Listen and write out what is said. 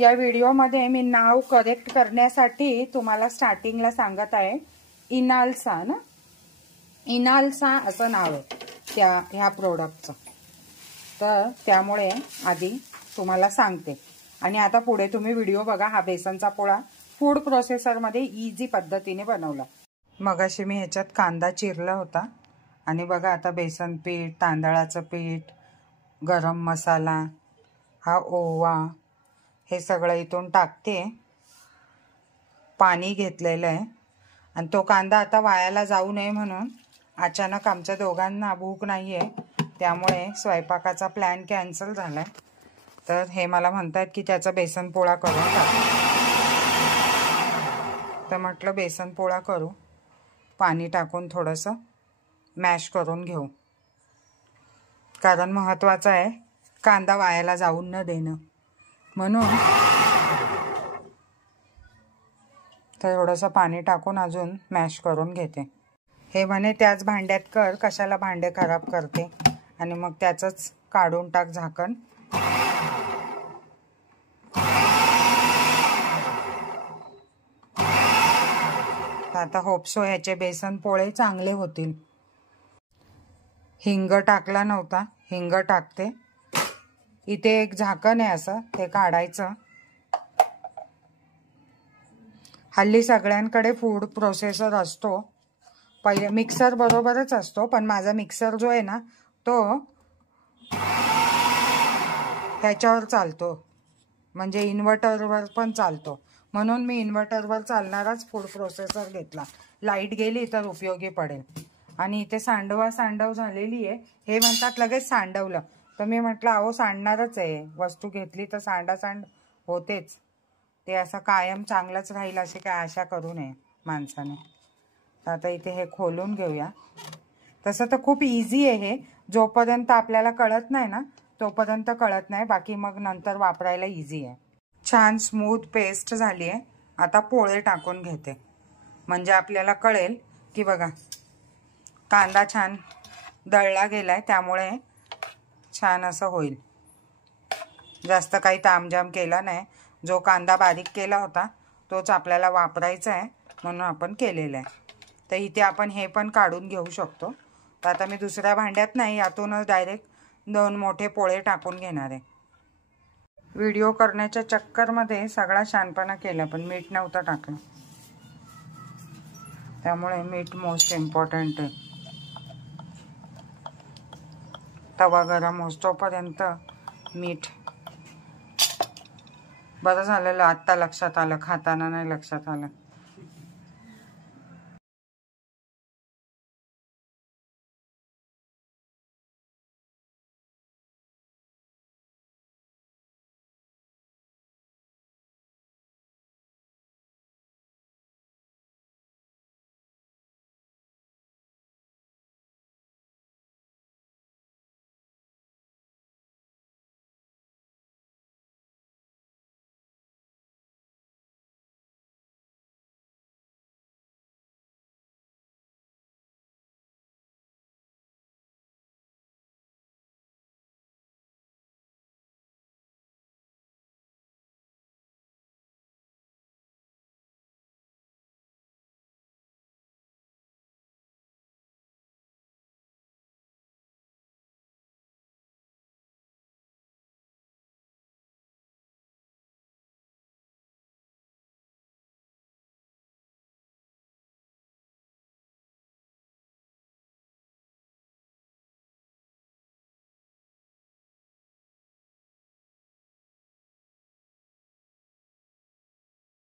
या व्हिडिओमध्ये मी now correct करण्यासाठी तुम्हाला स्टार्टिंगला सांगत आहे, इनालसा ना, इनालसा असं नाव आहे ह्या प्रोडक्टचं. तर त्यामुळे आधी तुम्हाला सांगते आणि आता पुढे तुम्ही व्हिडिओ बघा. हा बेसनचा पोळा फूड प्रोसेसरमध्ये इझी पद्धतीने बनवला. मगाशी मी ह्याच्यात कांदा चिरला होता आणि बघा आता बेसन पीठ, तांदळाचं पीठ, गरम मसाला, हा ओवा, हे सगळं इथून टाकते. पाणी घेतलेलं आहे आणि तो कांदा आता वायाला जाऊ नये म्हणून अचानक आमच्या दोघांना भूक नाही आहे, त्यामुळे स्वयंपाकाचा प्लॅन कॅन्सल झालाय. तर हे मला म्हणतात की त्याचा बेसन पोळा करून टाक. तर म्हटलं बेसन पोळा करू. पाणी टाकून थोडंसं मॅश करून घेऊ, कारण महत्त्वाचं आहे कांदा वायाला जाऊन न देणं म्हणून. तर थोडंसं पाणी टाकून अजून मॅश करून घेते. हे म्हणे त्याच भांड्यात कर, कशाला भांडे खराब करते, आणि मग त्याचंच काढून टाक झाकण. आता होपसो ह्याचे बेसन पोळे चांगले होतील. हिंग टाकला नव्हता, हिंग टाकते. इथे एक झाकण आहे असं, ते काढायचं. हल्ली सगळ्यांकडे फूड प्रोसेसर असतो. पहिले मिक्सर बरोबरच असतो, पण माझा मिक्सर जो आहे ना तो ह्याच्यावर चालतो, म्हणजे इन्व्हर्टरवर पण चालतो. म्हणून मी इन्व्हर्टरवर चालणाराच फूड प्रोसेसर घेतला. लाईट गेली तर उपयोगी पडेल. आणि इथे सांडव झालेली आहे. हे म्हणतात लगेच सांडवलं, तर मी म्हटलं अहो सांडणारच आहे, वस्तू घेतली तर सांड होतेच. ते असं कायम चांगलंच राहील अशी काय आशा करू नये माणसाने. तर आता इथे हे खोलून घेऊया. तसं तर खूप इझी आहे हे, जोपर्यंत आपल्याला कळत नाही ना तोपर्यंत कळत नाही, बाकी मग नंतर वापरायला इझी आहे. छान स्मूथ पेस्ट झाली आहे. आता पोळे टाकून घेते, म्हणजे आपल्याला कळेल की बघा कांदा छान दळला गेलाय, त्यामुळे छान असं होईल. जास्त काही तामजाम केला नाही. जो कांदा बारीक केला होता तोच आपल्याला वापरायचा आहे म्हणून आपण केलेला आहे. तर इथे आपण हे पण काढून घेऊ शकतो. तर आता मी दुसऱ्या भांड्यात नाही, यातूनच डायरेक्ट 2 मोठे पोळे टाकून घेणार आहे. व्हिडिओ करण्याच्या चक्करमध्ये सगळा शहाणपणा केला, पण मीठ नव्हतं टाकलं, त्यामुळे मीठ मोस्ट इम्पॉर्टंट आहे. तवा गरम होतोपर्यंत मीठ. बरं झालेलं आत्ता लक्षात आलं, खाताना नाही लक्षात आलं.